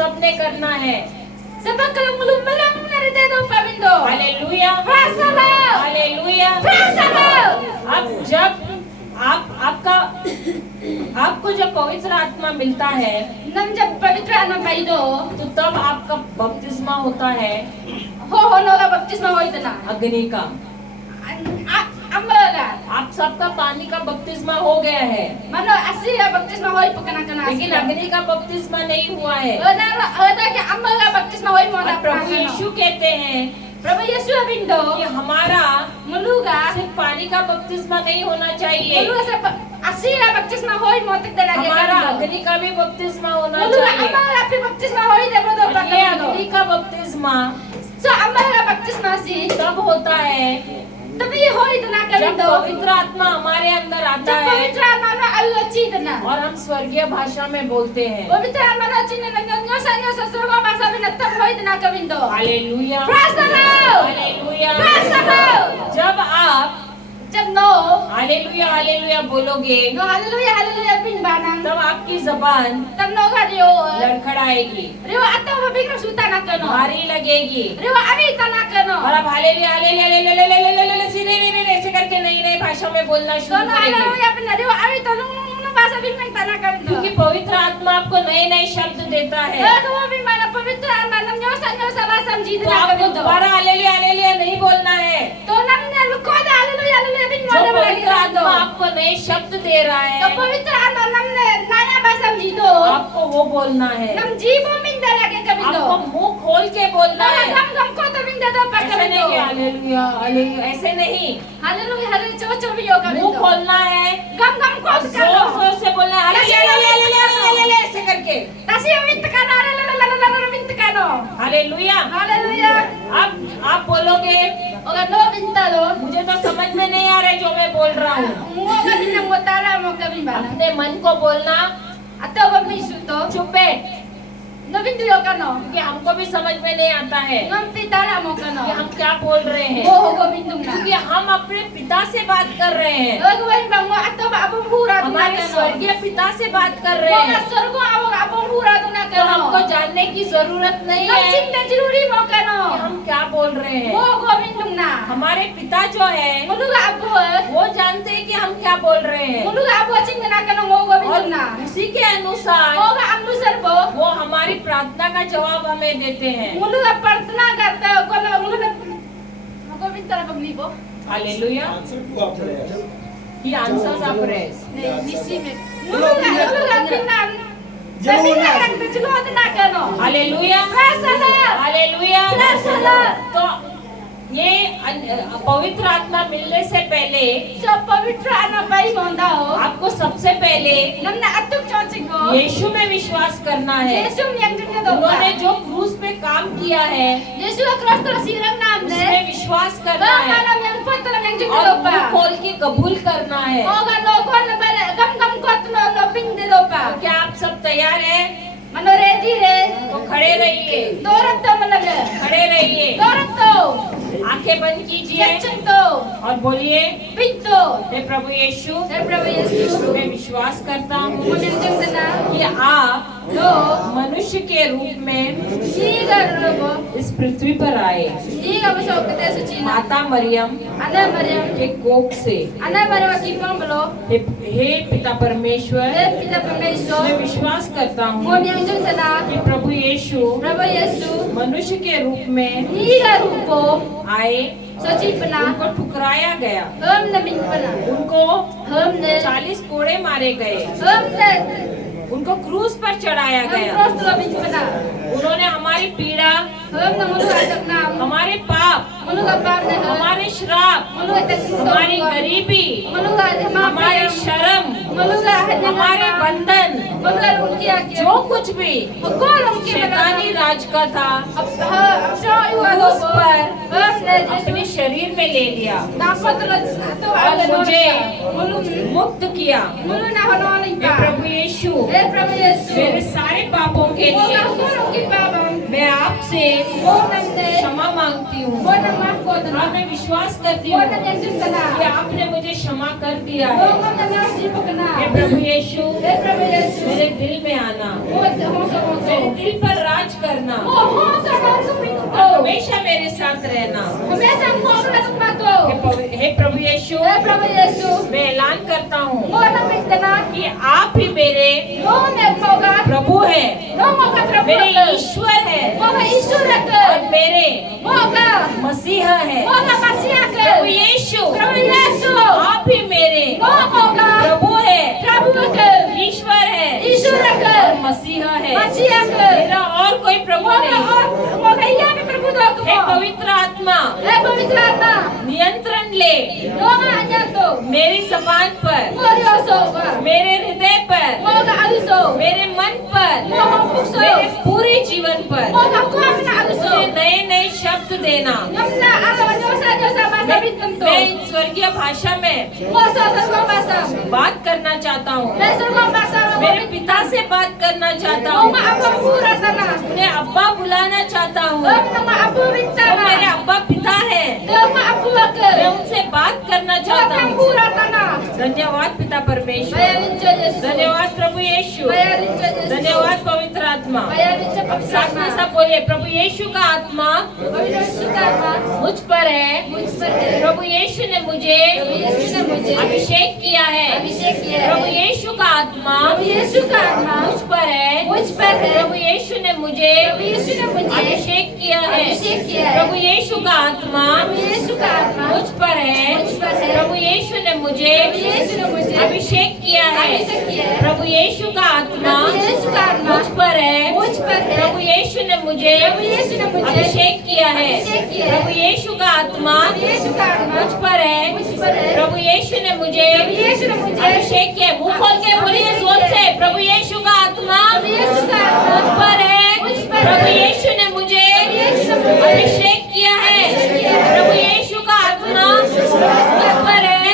सबने करना है। Sebab kalau belum melang dari dedo pabindo. Hallelujah, Praise the Lord. Hallelujah. Praise the Lord. अब जब आपको जब पवित्र आत्मा मिलता है Nam jab pavitra ana paido. तो तब आपका बपतिस्मा होता है Ho no ga baptisma hoy dana. अग्नि का। Ambaga. आप सबका पानी का बपतिस्मा हो गया है, Mano asira baptisma hoy pakana kana. लेकिन अग्नि का बपतिस्मा नहीं हुआ है। Ada ke ambaga baptisma hoy mo और na प्रभु prabhu यीशु कहते हैं Prabhu Yesu abindo. कि हमारा Muluga. सिर्फ पानी का बपतिस्मा नहीं होना चाहिए, Muluga sa asira baptisma hoy mo tek dalage हमारा ka. अग्नि का भी बपतिस्मा होना Muluga चाहिए। ambaga api baptisma hoy debo do और ये अग्नि pakana. का बपतिस्मा So ambaga baptisma si. तब होता है तभी होई दना जब कबिndo. पवित्र आत्मा हमारे अंदर आता जब है पवित्र आत्मा नो अलची दना. और हम स्वर्गीय भाषा में बोलते हैं। पवित्र आत्मा नो चिन्ह नंगो संयो ससुरगो भाषा में नतम होई दना कबिndo. Hallelujah, Praise the Lord. Hallelujah. Praise the Lord. जब आप जब नो हालेलुया हालेलुया बोलोगे नो हालेलुया हालेलुया पिन बानम. तब आपकी जबान तब नो का रियो. लड़खड़ाएगी, रियो अतो बिग्र सुता ना कनो. भारी लगेगी। रियो अभी तना कनो. और अब हालेलुया हालेलुया हालेलुया सीधे ऐसे करके नई नई भाषा में बोलना शुरू दोनों करेंगे, हालेलुया पिन रियो अभी तो नो भाषा भी में तना कबिndo. क्योंकि पवित्र आत्मा आपको नए नए शब्द देता है। तो वो भी माना पवित्र आत्मा नम जो संयो सभा समझी तो दना आपको कबिndo. दोबारा हालेलुया हालेलुया नहीं बोलना है। तो नम ने को हालेलुया हालेलुया पिन जो मोने पवित्र आत्मा आपको नए शब्द दे रहा तो है पवित्र आत्मा नमने नया भाषा समझी दो. आपको वो बोलना है। नम जीवो मिंदा लगे कबिndo. आपको मुंह खोल के बोलना नम है, गम गम को तो मिंदा दो ऐसे नहीं कि पकबिndo. हालेलुया हालेलुया, ऐसे नहीं। हालेलुया हालेलुया चो भी यो मुंह कबिndo. खोलना है गम गम को और जोर जोर से बोलना है हालेलुया हालेलुया हालेलुया ऐसे करके तसी मिंत काना ला मिंत कानो. हालेलुया। हालेलुया. अब आप बोलोगे ओगा नो मिंता दो. मुझे तो समझ में नहीं आ रहा है जो मैं बोल रहा हूँ। मुओ का दिन मो तारा मो कबिन बाना. अपने मन को बोलना अतो बम्मी सुतो. चुप बैठ, नो बिंदु यो कानो. क्योंकि हमको भी समझ में नहीं आता है नम पितारा मो कानो. कि हम क्या बोल रहे हैं, वो हो गो बिंदु ना. क्योंकि हम अपने पिता से बात कर रहे हैं, भगवान बांगो अतो बाबू पूरा हमारे स्वर्गीय पिता से बात कर रहे मोगा हैं। स्वर्गो आवो बाबू पूरा दुना तो करो. हमको जानने की जरूरत नहीं नम है चिंता जरूरी मो कानो. कि हम क्या बोल रहे हैं। वो गोविंद ना. हमारे पिता जो है मुलुगा अबो. वो जानते हैं कि हम क्या बोल रहे हैं मुलुगा अबो चिंता ना कनो मो गोविंद और ना. उसी के अनुसार मोगा अमृत सरबो. वो हमारी प्रार्थना का जवाब हमें देते हैं। मुलुगा प्रार्थना करता है कोन मुलुगा गोविंद तरफ बगली बो. Hallelujah. Answer to our prayers. He answers our prayers. नहीं निसी में. मुलुगा पिना. जमीन ना करते चलो ना कनो. Hallelujah, Praise the Lord. Hallelujah. Praise the Lord. तो ये पवित्र आत्मा मिलने से पहले सब पवित्र आना पाई होंदा हो. आपको सबसे पहले नमने अतुक चौचिको. यीशु में विश्वास करना है। यीशु में यंत्र दो. उन्होंने जो क्रूस पे काम किया है यीशु का क्रॉस तो सिरंग नाम ले. उसमें विश्वास करना है मानव यंग पत्र में यंत्र और दो मुंह पा. खोल के कबूल करना है। होगा नो कोन बरे गम गम कोत नो पिन दे दो पा. क्या आप सब तैयार हैं? मनो रेडी रे. तो खड़े रहिए, दौरत तो मतलब खड़े रहिए, दौरत तो आंखें बंद कीजिए सच्चन तो और बोलिए पितो. हे प्रभु यीशु, हे प्रभु यीशु. मैं विश्वास करता हूँ मुझे जंगना कि आप नो मनुष्य के रूप में ಈಗ ರಬೋ इस पृथ्वी पर आए, ಈಗ ಬಸೋಕತೆ ಸುಚಿನ माता मरियम ಅನ ಮರಿಯಂ के कोख से। ಅನ ಮರಿಯಂ की पंबलो हे पिता परमेश्वर, हे पिता परमेश्वर. मैं विश्वास करता हूँ मोने जंगना कि प्रभु यीशु प्रभु यीशु मनुष्य के रूप में ಈಗ ರೂಪೋ आए, सचिपना उनको ठुकराया गया, हम न बिनपना उनको हम ने 40 कोड़े मारे गए, हम ने उनको क्रूस पर चढ़ाया हम गया। क्रॉस तो बिनपना उन्होंने हमारी पीड़ा, हम न मुलुगा तकना हमारे पाप, मुलुगा पाप ने हमारे श्राप, मुलुगा तक हमारी गरीबी, मुलुगा हमारे शर्म, मुलुगा हमारे बंधन, मुलुगा उनकी आके जो कुछ भी कौन उनके शैतानी राज का था अब शो हुआ उस पर हम ने अपने शरीर में ले लिया दापत तो और मुझे मुलु मुक्त किया। मुलु ना होना नहीं हे पा. प्रभु यीशु, हे प्रभु यीशु मेरे सारे पापों के वो लिए ना कौन उनकी पापम मैं आपसे वो नमने क्षमा मांगती हूँ वो न माफ को और दना मैं विश्वास करती वो हूँ न जंगन दना कि आपने मुझे क्षमा कर दिया वो है। मन ना जीवकना हे प्रभु यीशु, हे प्रभु यीशु मेरे दिल में आना, वो हो मेरे दिल पर राज करना, Mo sa suming ko. हमेशा मेरे साथ रहना। Humesa mo ang latong to. Hey Prabhu Yeshu, Hey, Prabhu Yesu. मैं ऐलान करता हूँ Mo na pagdana. कि आप ही मेरे Mo nagmoga. प्रभु हैं, No mo ka Prabhu. मेरे ईश्वर हैं Mo ka isura ka. और मेरे Mo ka. मसीहा हैं। Mo ka Masiya ka. प्रभु यीशु, Prabhu Yesu. आप ही मेरे Mo ka. प्रभु हैं, Prabhu ka. ईश्वर हैं Isura ka. और मसीहा हैं। Masiya ka. मेरा और कोई प्रभु Mo ka नहीं। mo ka iya ka Prabhu to hey ko. पवित्र आत्मा, Hey, Pavitra Atma. नियंत्रण ले No nga anya to. मेरी जबान पर, Mo rioso ka. मेरे हृदय पर, Mo ka aliso. मेरे मन पर, Mo ka pukso. मेरे पूरे जीवन पर Mo ka kuha na aliso. मुझे नए नए शब्द देना। Namna araw Diyosa masabit ng to. मैं इन स्वर्गीय भाषा में Mo sa sarwang basa. बात करना चाहता हूँ, May sarwang basa mo. मेरे पिता से बात करना चाहता Mo हूँ, maabang pura na. उन्हें अब्बा बुलाना चाहता हूँ। Huwag na maaburin वो मेरे na. अब्बा पिता है, Huwag maabuwa ka. मैं उनसे बात करना Huwag चाहता kang हूँ। pura na. धन्यवाद पिता परमेश्वर, Bayanin siya, Yesu. धन्यवाद प्रभु यीशु, Bayanin siya, Yesu. धन्यवाद पवित्र आत्मा। Bayanin siya, अब साथ में Pagkama. सब बोलिए, प्रभु यीशु का आत्मा Pagkama Yesu ka, ma. मुझ पर है। मुझ पर है। प्रभु यीशु ने मुझे प्रभु यीशु ने मुझे अभिषेक किया है। अभिषेक किया है। प्रभु यीशु का आत्मा प्रभु यीशु का आत्मा मुझ पर है। मुझ पर है। प्रभु यीशु ने मुझे प्रभु यीशु ने मुझे अभिषेक किया है। अभिषेक किया है। प्रभु यीशु का आत्मा प्रभु यीशु का आत्मा मुझ पर है। मुझ पर है। प्रभु यीशु ने मुझे प्रभु यीशु ने मुझे अभिषेक किया है। अभिषेक किया है। प्रभु यीशु का आत्मा प्रभु यीशु का आत्मा मुझ पर है। मुझ पर है। प्रभु यीशु ने मुझे प्रभु यीशु ने मुझे अभिषेक किया है। अभिषेक किया है। प्रभु यीशु का आत्मा प्रभु यीशु का आत्मा मुझ पर है। मुझ पर है। प्रभु यीशु ने मुझे प्रभु यीशु ने मुझे अभिषेक किया है। मुंह खोल के बोलिए जोर से, प्रभु यीशु का आत्मा प्रभु यीशु का आत्मा मुझ पर है। मुझ पर प्रभु है। यीशु ने मुझे यीशु ने मुझे अभिषेक किया है। अभिषेक किया है। प्रभु यीशु का आत्मा मुझ पर है।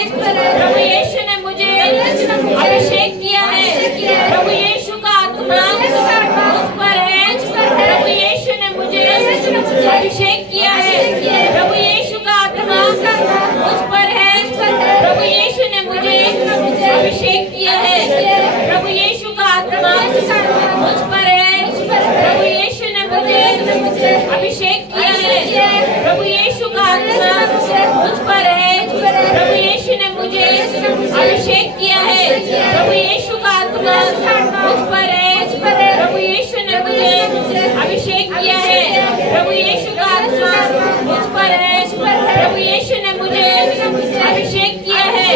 प्रभु यीशु ने मुझे यीशु ने मुझे अभिषेक किया है। अभिषेक किया है। प्रभु यीशु का आत्मा प्रभु यीशु का आत्मा मुझ पर है। मुझ पर है। प्रभु यीशु ने मुझे यीशु ने मुझे अभिषेक किया है। अभिषेक किया है। प्रभु यीशु का आत्मा प्रभु यीशु का आत्मा मुझ पर है। पर है। प्रभु यीशु ने मुझे यीशु ने मुझे अभिषेक किया है। अभिषेक किया है। प्रभु यीशु का आत्मा प्रभु यीशु का आत्मा मुझ पर है। मुझ पर है। प्रभु यीशु ने मुझे अभिषेक किया है। प्रभु यीशु का आत्मा मुझ पर है। प्रभु यीशु ने मुझे अभिषेक किया है। प्रभु यीशु का आत्मा मुझ पर है। प्रभु यीशु ने मुझे अभिषेक किया है। प्रभु यीशु का आत्मा मुझ पर है। प्रभु यीशु ने मुझे अभिषेक किया है।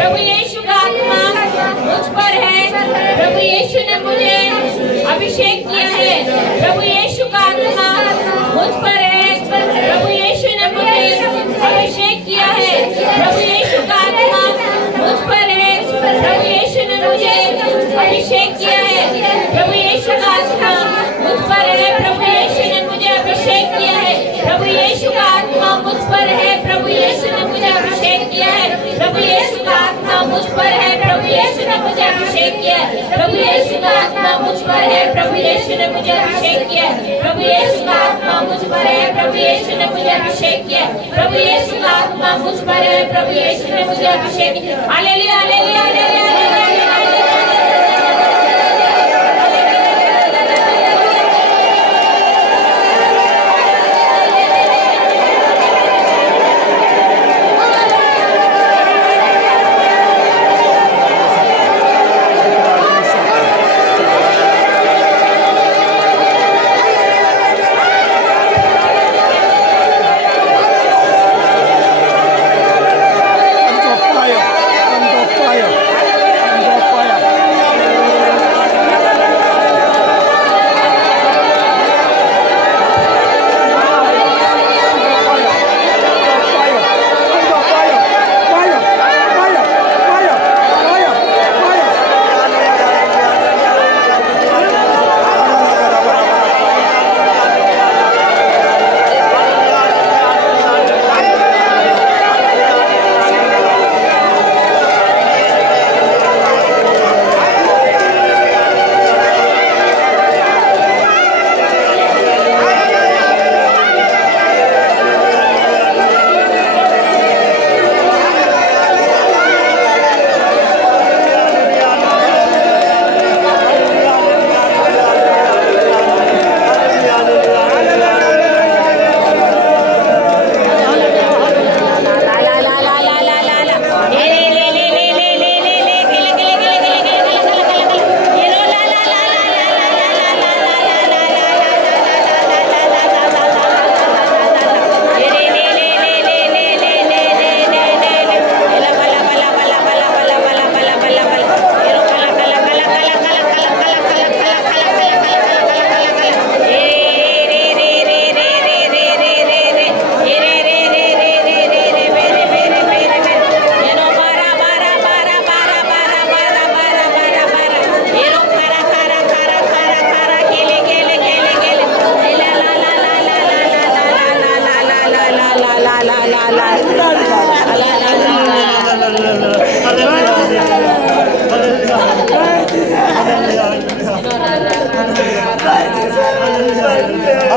प्रभु यीशु का आत्मा मुझ पर है। प्रभु यीशु ने मुझे अभिषेक किया है। प्रभु यीशु का आत्मा मुझ पर है। प्रभु यीशु ने मुझे अभिषेक किया है। प्रभु यीशु का आत्मा मुझ पर है। प्रभु यीशु ने मुझे अभिषेक किया है। प्रभु यीशु का आत्मा मुझ पर है। प्रभु यीशु ने मुझे अभिषेक किया है। प्रभु यीशु का आत्मा मुझ पर है। प्रभु यीशु ने मुझे अभिषेक किया है। प्रभु यीशु का आत्मा मुझ पर है। प्रभु यीशु ने मुझे अभिषेक किया है। प्रभु यीशु का आत्मा मुझ पर है। प्रभु यीशु ने मुझे अभिषेक किया है। प्रभु यीशु का आत्मा मुझ पर है। प्रभु यीशु ने मुझे अभिषेक किया है। प्रभु यीशु का आत्मा मुझ पर है। प्रभु यीशु ने मुझे अभिषेक किया है। Hallelujah hallelujah hallelujah Tongue of fire. Tongue of fire. Tongue of fire.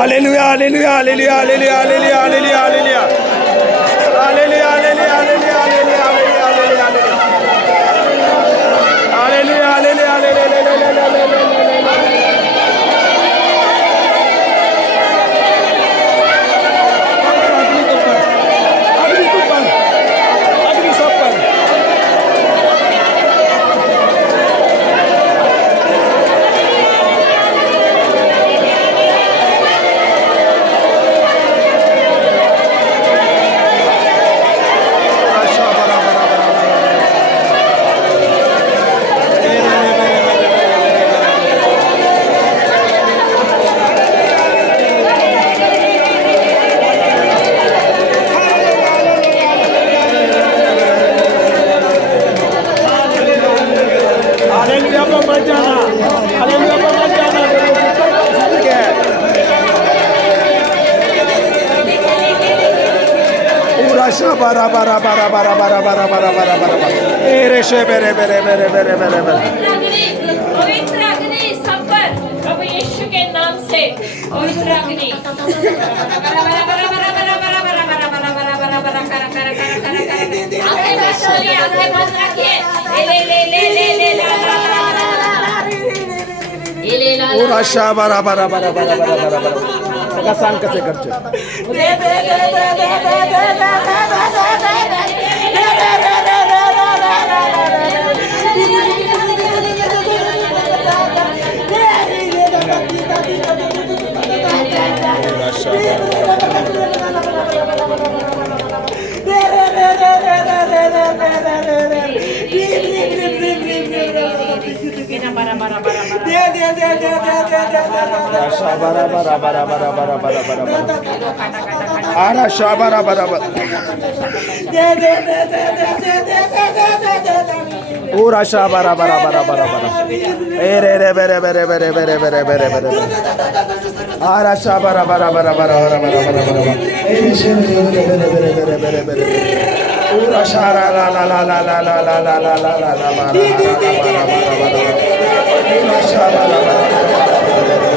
Hallelujah, hallelujah, hallelujah, hallelujah, hallelujah, hallelujah, hallelujah. Hallelujah, hallelujah, hallelujah, hallelujah, hallelujah, hallelujah. Hallelujah, hallelujah, hallelujah. अग्नि सब पर हालेलुया पर मत जाना, हालेलुया पर मत जाना, पूरा शाबारा बारा बारा बारा बारा बारा बारा बारा बारा एरे शे बेरे बेरे बेरे बेरे बेरे बेरे पवित्र अग्नि सब पर प्रभु यीशु के नाम से पवित्र अग्नि आंखें बंद करिए, आंखें बंद रखिए। पूरा शाबारा बारा बारा बारा बारा बारा बारा का सांग कसे करचे आरा शाबारा बारा बारा पूरा शाबारा बारा बारा बारा बारा एरे रे बेरे बेरे बेरे बेरे बेरे बेरे बेरे आरा शाबारा बारा बारा बारा बारा बारा बारा बारा एरे शे बेरे बेरे बेरे बेरे बेरे बेरे पूरा शारा ला ला ला ला ला ला ला ला ला ला ला ला बारा बारा बारा बारा पूरा शाबारा बारा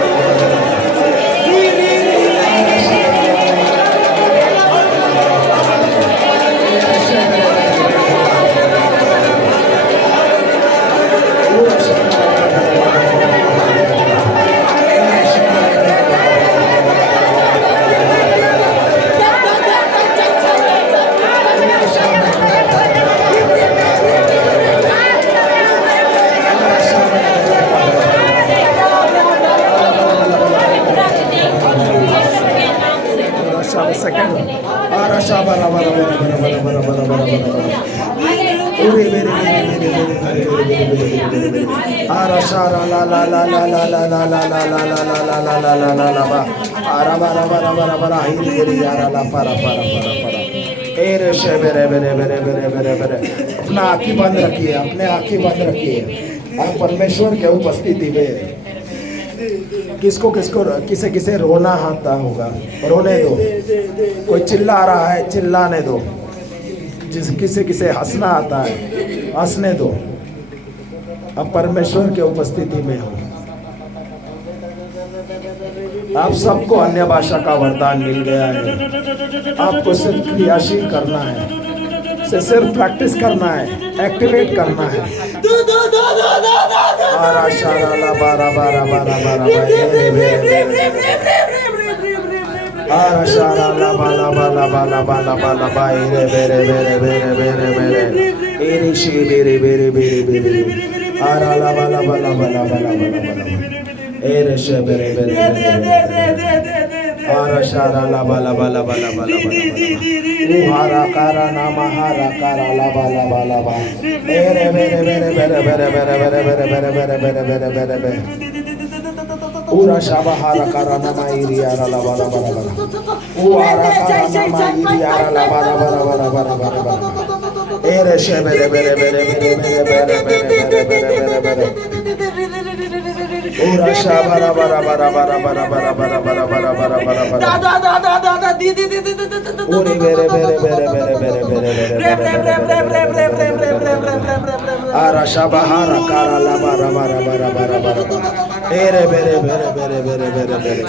second ara shabara bara bara bara bara bara bara bara ure mere ara shara la la la la la la la la la la la la la la la la la la ba ara bara bara bara bara hiri hiri ara la para para para para ere shebere bere bere bere bere bere अपना आँखें बंद रखिए अपने आँखें बंद रखिए आप परमेश्वर के उपस्थिति में किसको किसको किसे किसे रोना आता होगा रोने दो कोई चिल्ला रहा है चिल्लाने दो किसे किसे हंसना आता है हंसने दो अब परमेश्वर के उपस्थिति में हो आप सबको अन्य भाषा का वरदान मिल गया है आपको सिर्फ क्रियाशील करना है सिर्फ प्रैक्टिस करना है एक्टिवेट करना है आरा शारा ला बारा बारा बारा बारा आरा शारा ला बाला बाला बाला बाला बाला बारे बेरे बेरे बेरे बेरे बेरे एरी शी बेरे बेरे बेरे बेरे आरा ला बाला बाला बाला बाला बाला बाला एरे शे बेरे बेरे आरा शारा ला बाला बाला बाला बाला हारा कारा नामा हारा कारा ला बाला बाला बा एरे बेरे बेरे बेरे बेरे बेरे बेरे बेरे बेरे बेरे बेरे बेरे बेरे पूरा शाबा हारा कारा नामा इरिया ला बाला बाला बाला ओ हारा कारा नामा इरिया ला बाला बाला बाला बाला बाला बाला एरे शे बेरे बेरे बेरे बेरे बेरे बेरे बेरे बेरे बेरे पूरा शाबारा बारा बारा बारा बारा बारा बारा बारा बारा बारा बारा बारा दादा दादा दादा दीदी दीदी ओरे बेरे बेरे बेरे बेरे बेरे बेरे बेरे आरा शाबाहारा कारा लाबा रबा रबा रबा रबा रबा एरे बेरे बेरे बेरे बेरे बेरे बेरे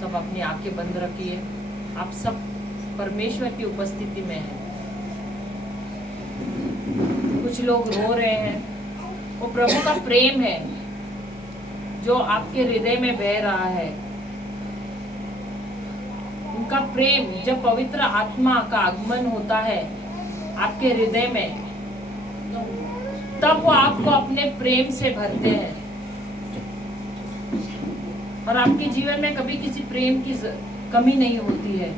सब अपनी आंखें बंद रखिए। आप सब परमेश्वर की उपस्थिति में हैं। कुछ लोग रो रहे हैं, वो प्रभु का प्रेम है जो आपके हृदय में बह रहा है। उनका प्रेम, जब पवित्र आत्मा का आगमन होता है आपके हृदय में, तब वो आपको अपने प्रेम से भरते हैं और आपके जीवन में कभी किसी प्रेम की कमी नहीं होती है।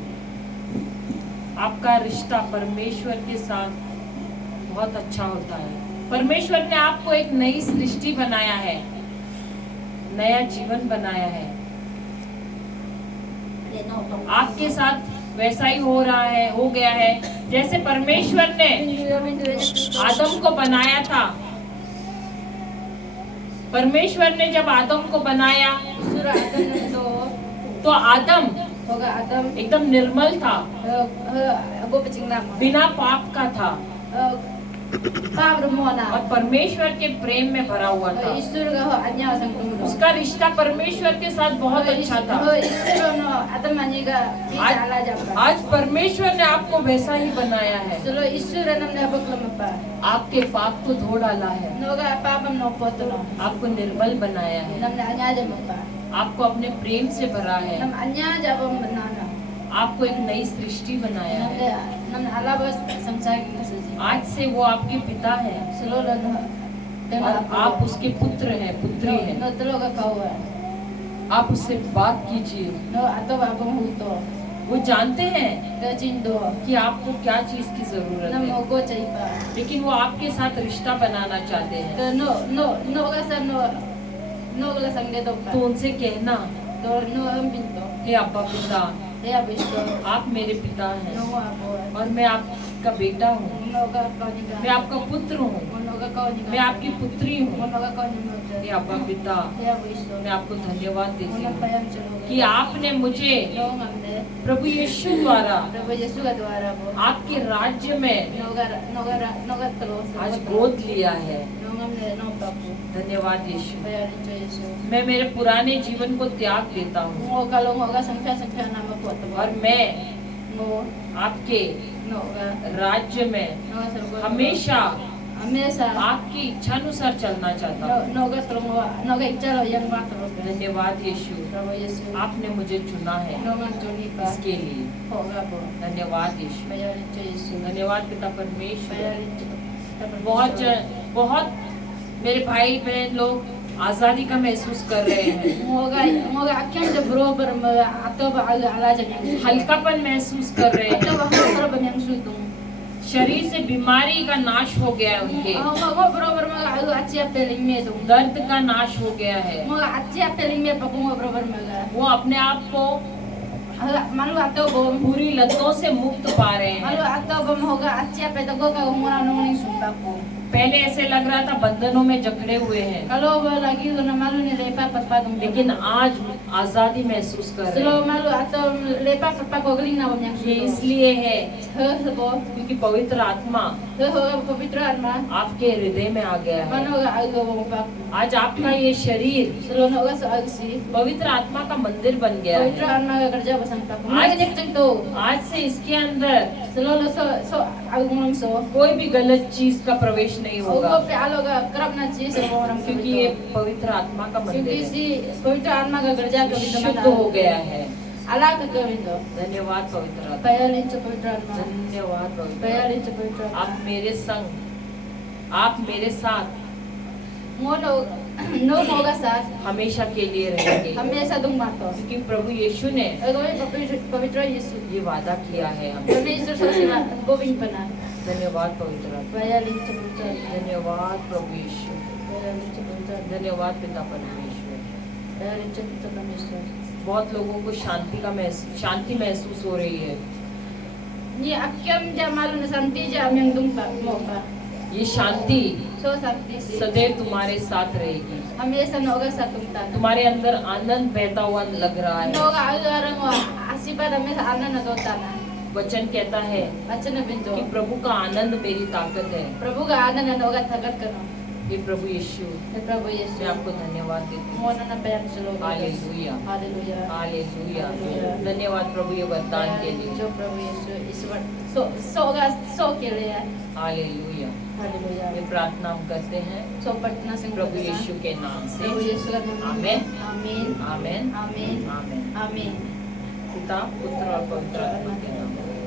आपका रिश्ता परमेश्वर के साथ बहुत अच्छा होता है। परमेश्वर ने आपको एक नई सृष्टि बनाया है, नया जीवन बनाया है। आपके साथ वैसा ही हो रहा है, हो गया है जैसे परमेश्वर ने आदम को बनाया था। परमेश्वर ने जब आदम को बनाया तो आदम एकदम निर्मल था, बिना पाप का था और परमेश्वर के प्रेम में भरा हुआ था। उसका रिश्ता परमेश्वर के साथ बहुत अच्छा था। आज परमेश्वर ने आपको वैसा ही बनाया है। आपके पाप को धो डाला है, आपको निर्मल बनाया है, आपको अपने प्रेम से भरा है, आपको एक नई सृष्टि बनाया है। आज से वो आपके पिता है और आप उसके पुत्र हैं, पुत्री हैं। आप उससे बात कीजिए। वो जानते हैं कि आपको क्या चीज की जरूरत है, लेकिन वो आपके साथ रिश्ता बनाना चाहते हैं। तो उनसे कहना, हे अब्बा पिता, आप मेरे पिता हैं और मैं आपका बेटा हूँ, मैं आपका पुत्र हूँ, मैं आपकी पुत्री हूँ। हे अब्बा पिता, मैं आपको धन्यवाद देती हूँ कि आपने मुझे प्रभु यीशु द्वारा आपके राज्य में आज गोद लिया है। धन्यवाद यीशु। मैं मेरे पुराने जीवन को त्याग देता हूँ और मैं आपके राज्य में हमेशा आपकी इच्छा अनुसार चलना चाहता हूँ। धन्यवाद यीशु, आपने मुझे चुना है इसके लिए। धन्यवाद यीशु। धन्यवाद पिता परमेश्वर। बहुत मेरे भाई बहन लोग आजादी का महसूस कर रहे हैं, हल्कापन महसूस कर रहे हैं। शरीर से बीमारी का नाश हो गया है, उनके दर्द का नाश हो गया है। वो अपने आप को बुरी लतों से मुक्त पा रहे हैं। पहले ऐसे लग रहा था बंधनों में जकड़े हुए हैं, लेकिन आज आजादी महसूस कर रहे हैं। ये इसलिए है क्योंकि पवित्र आत्मा आपके हृदय में आ गया है। आज आपका ये शरीर पवित्र आत्मा का मंदिर बन गया है। आज से इसके अंदर कोई भी गलत चीज का प्रवेश नहीं होगा, क्योंकि ये पवित्र आत्मा का मंदिर शुद्ध हो गया है। धन्यवाद पवित्र आत्मा, धन्यवाद पवित्र। आप मेरे संग, आप मेरे साथ हमेशा के लिए रहेंगे, क्योंकि प्रभु यीशु ने ये वादा किया है हमें। धन्यवाद पवित्र आत्मा, धन्यवाद प्रभु यीशु, धन्यवाद पिता परमेश्वर। बहुत लोगों को शांति महसूस हो रही है। ये शांति So sakti si. सदैव तुम्हारे साथ रहेगी। Hamiasa noga sa kumtan. तुम्हारे अंदर आनंद बहता हुआ लग रहा है। Noga agarang wa asipa dami sa anan na dotana. वचन कहता है Baca na binto. कि प्रभु का आनंद मेरी ताकत है। Prabhu ka anan na noga tagat kano. ये प्रभु यीशु, Hey Prabhu Yesu. मैं आपको धन्यवाद देती हूँ। Mona na payam sulo. Hallelujah, Hallelujah. Hallelujah. धन्यवाद प्रभु ये वरदान के लिए। जो प्रभु यीशु ईश्वर सो के लिए हालेलुया। हालेलुया। ये प्रार्थना हम करते हैं सो पटना से प्रभु यीशु के नाम से। प्रभु यीशु का नाम आमीन, आमीन आमीन, आमीन आमीन। आमीन। पिता, पुत्र और पवित्र आत्मा के नाम में।